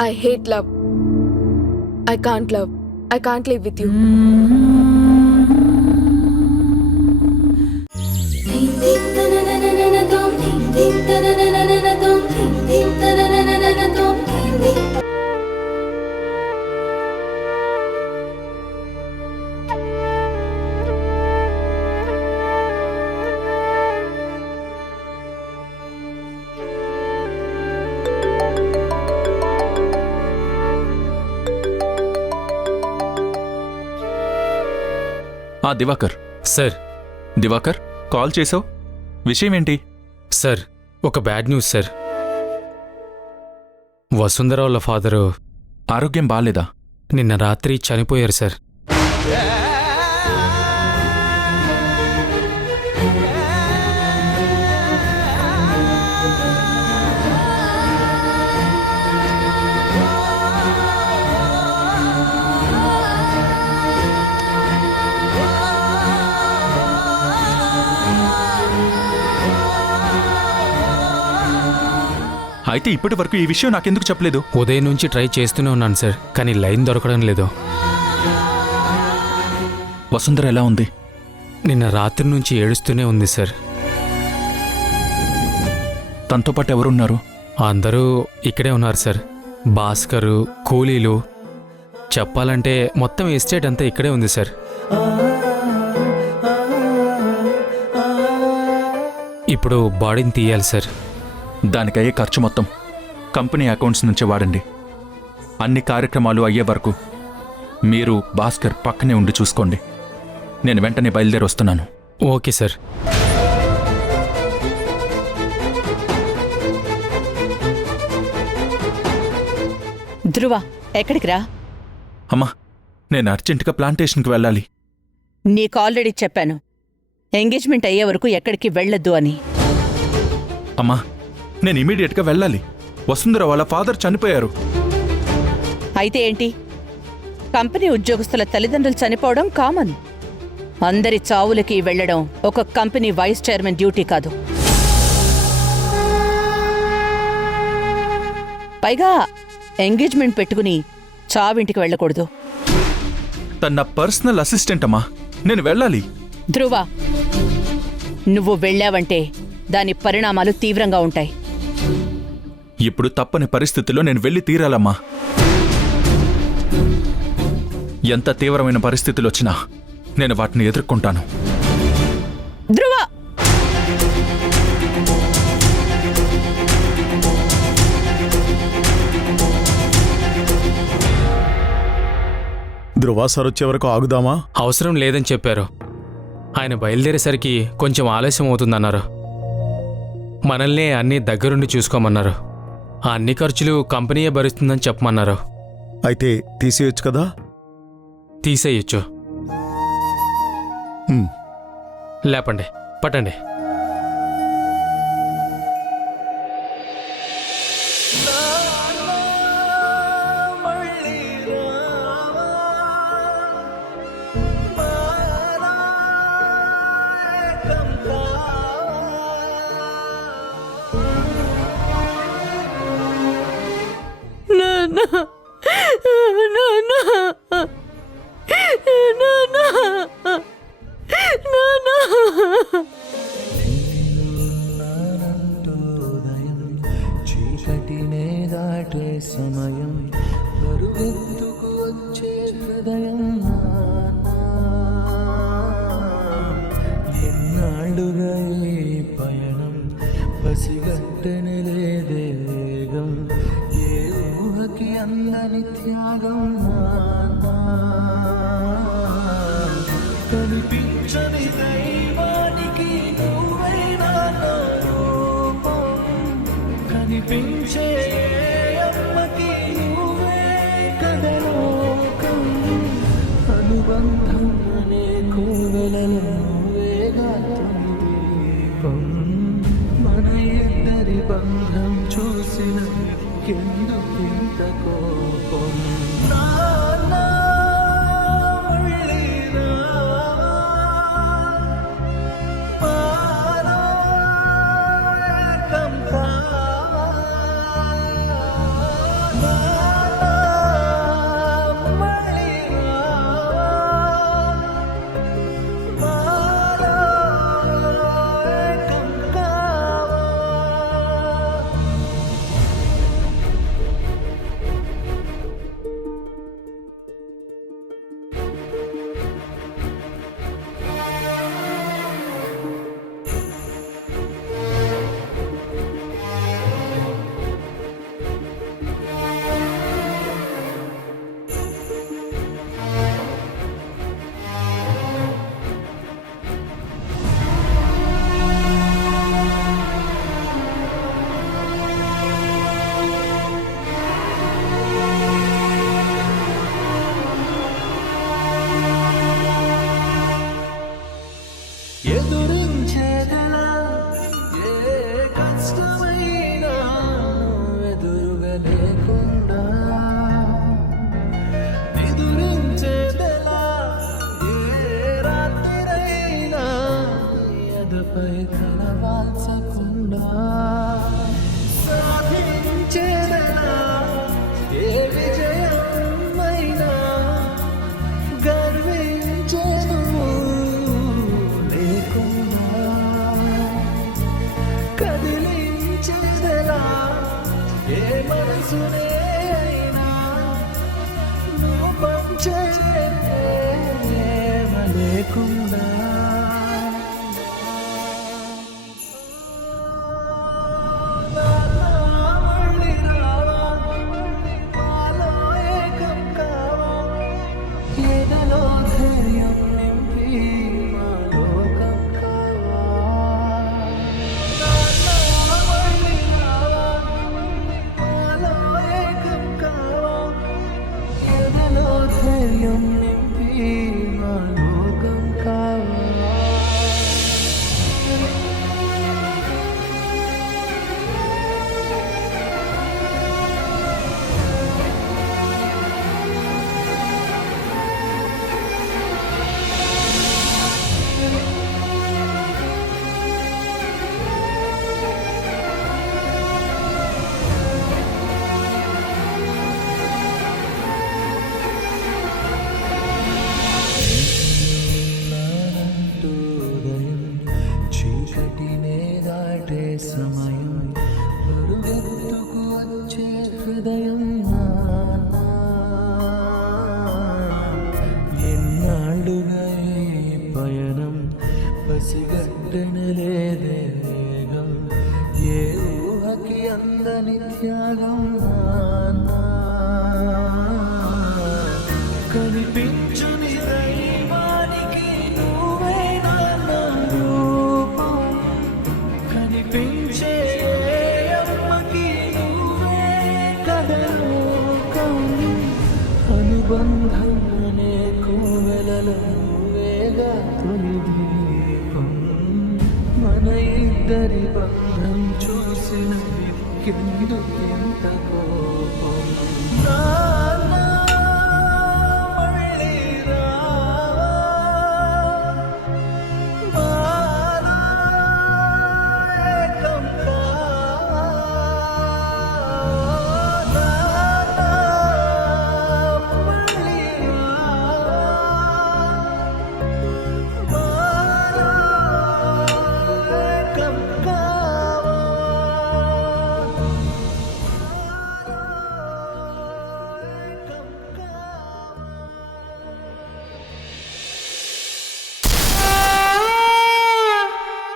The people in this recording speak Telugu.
I hate love. I can't love. I can't live with you. Divakar. Sir. Divakar, call చేసావు, విషయం ఏంటి? సార్, ఒక బ్యాడ్ న్యూస్ సార్. వసుంధర వాళ్ళ ఫాదరు ఆరోగ్యం బాలేదా? నిన్న రాత్రి చనిపోయారు సార్. అయితే ఇప్పటి వరకు ఈ విషయం నాకెందుకు చెప్పలేదు? ఉదయం నుంచి ట్రై చేస్తూనే ఉన్నాను సార్, కానీ లైన్ దొరకడం లేదు. వసుంధర ఎలా ఉంది? నిన్న రాత్రి నుంచి ఏడుస్తూనే ఉంది సార్. తనతో పాటు ఎవరున్నారు? అందరూ ఇక్కడే ఉన్నారు సార్. భాస్కరు, కూలీలు, చెప్పాలంటే మొత్తం ఎస్టేట్ అంతా ఇక్కడే ఉంది సార్. ఇప్పుడు బాడీని తీయాలి సార్. దానికయ్యే ఖర్చు మొత్తం కంపెనీ అకౌంట్స్ నుంచే వాడండి. అన్ని కార్యక్రమాలు అయ్యే వరకు మీరు భాస్కర్ పక్కనే ఉండి చూసుకోండి. నేను వెంటనే బయలుదేరి వస్తున్నాను. Okay sir. ధ్రువ, ఎక్కడికి రా? అమ్మా, నేను అర్జెంటుగా ప్లాంటేషన్కి వెళ్ళాలి. నీకు ఆల్రెడీ చెప్పాను, ఎంగేజ్మెంట్ అయ్యే వరకు ఎక్కడికి వెళ్ళొద్దు అని. అమ్మా, నేను ఇమీడియట్గా వెళ్ళాలి. వసుంధర వాళ్ళ ఫాదర్ చనిపోయారు. అయితే ఏంటి? కంపెనీ ఉద్యోగస్తుల తల్లిదండ్రులు చనిపోవడం కామన్. అందరి చావులకి వెళ్లడం ఒక కంపెనీ వైస్ చైర్మన్ డ్యూటీ కాదు. పైగా ఎంగేజ్మెంట్ పెట్టుకుని చావింటికి వెళ్ళకూడదు. తన పర్సనల్ అసిస్టెంట్ అమ్మా, నేను వెళ్ళాలి. ధ్రువ, నువ్వు వెళ్ళావంటే దాని పరిణామాలు తీవ్రంగా ఉంటాయి. ఇప్పుడు తప్పని పరిస్థితిలో నేను వెళ్ళి తీరాలమ్మా. ఎంత తీవ్రమైన పరిస్థితులు వచ్చినా నేను వాటిని ఎదుర్కొంటాను. ధ్రువ, ధ్రువ సార్ వచ్చే వరకు ఆగుదామా? అవసరం లేదని చెప్పారు. ఆయన బయలుదేరేసరికి కొంచెం ఆలస్యం అవుతుందన్నారు. మనల్నే అన్నీ దగ్గరుండి చూసుకోమన్నారు. ఆ అన్ని ఖర్చులు కంపెనీయే భరిస్తుందని చెప్పమన్నారు. అయితే తీసేయొచ్చు కదా? తీసేయచ్చు. లేపండి, పట్టండి. చీకటినే దాటే సమయం బరువెత్తుకు వచ్చే హృదయం ఎన్నాళ్ళుగా ఈ పయనం పసిగట్టని లేదేగం ఏ ఊహకి అందని త్యాగం కనిపించని దైవానికి నువ్వైనా రూపం కనిపించే అమ్మకి నువ్వే కదలోకం అనుబంధం అనే కోవెలలో నువ్వేగా దీపం మన ఇద్దరి బంధం చూసిన ఎందుకు ఇంత కోపం కనిపించే ప్రేమ లేకుండా మళ్ళీ రావా, నాలో ఏకం కావా, ఎదలో ధైర్యం నింపి మా లోకం కావా. మళ్ళీ రావా, నాలో ఏకం కావా, ఎదలో ధైర్యం నింపి మా లోకం కావా. ఉదయం చీకటినే దాటే సమయం పరుగెత్తుకు వచ్చే హృదయం నానా. ఎన్నాళ్ళుగా ఈ పయనం పసిగట్టనలేదే వేగం, ఏ ఊహకి అందని త్యాగం నానా. కనిపించుని దైవానికి నువ్వే నా రూపం, కనిపించే అమ్మకి నువ్వే కదలోకం. అనుబంధం అనే కోవెలలో నువ్వేగా తొలి దీపం, మన ఇద్దరి బంధం చూసిన కెందుకు ఎంత కోపం.